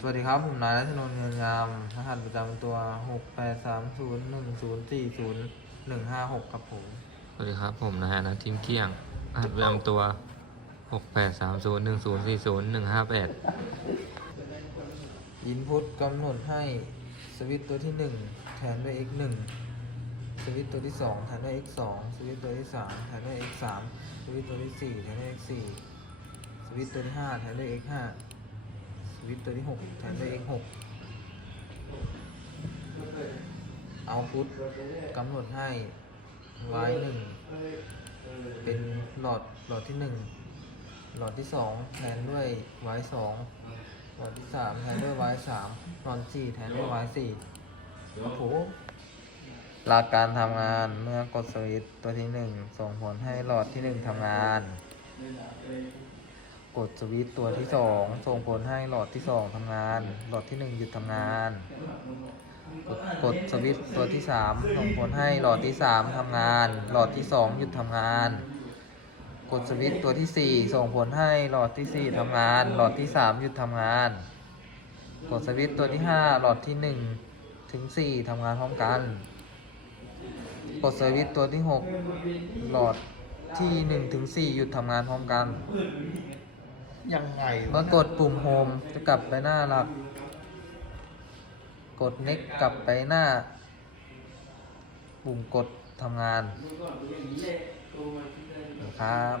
สวัสดีครับ ผมนายรัชนนท์เงินงาม รหัสประจำตัว 6 8 3 0 1 0 4 0 1 5 6 ครับผม สวัสดีครับ ผมนายอนัททิมเกี้ยง รหัสประจำตัว 6 8 3 0 1 0 4 0 1 5 8 อินพุตกำหนดให้สวิตช์ตัวที่ 1 แทนด้วย x 1สวิตช์ตัวที่ 2 แทนด้วย x 2สวิตช์ตัวที่ 3 แทนด้วย x 3สวิตช์ตัวที่ 4 แทนด้วย x 4สวิตช์ตัวที่ 5 แทนด้วย x 5ส วิตช์ตัวที่6แทนด้วย x 6เอาพุตกำหนดให้ y 1เป็นหลอดหลอดที่1หลอดที่2แทนด้วย y 2หลอดที่3แทนด้วย y 3หลอดที่4แทนด้วย y 4ครับผมหลักการทำงานเมื่อกดสวิตช์ตัวที่1ส่งผลให้หลอดที่1ทำงาน กดสวิตช์ตัวที่2ส่งผลให้หลอดที่2ทำงาน หลอดที่1หยุดทำงาน กดกดสวิตช์ตัวที่3ส่งผลให้หลอดที่3ทำงาน หลอดที่2หยุดทำงาน กดสวิตช์ตัวที่4ส่งผลให้หลอดที่4ทำงาน หลอดที่3หยุดทำงาน กดสวิตช์ตัวที่5หลอดที่1ถึง4ทำงานพร้อมกัน กดสวิตช์ตัวที่6หลอดที่1ถึง4หยุดทำงานพร้อมกัน ยังไงเมื่อกดปุ่มโฮมจะกลับไปหน้าหลัก กด next กลับไปหน้า ปุ่มกดทำงานนะครับ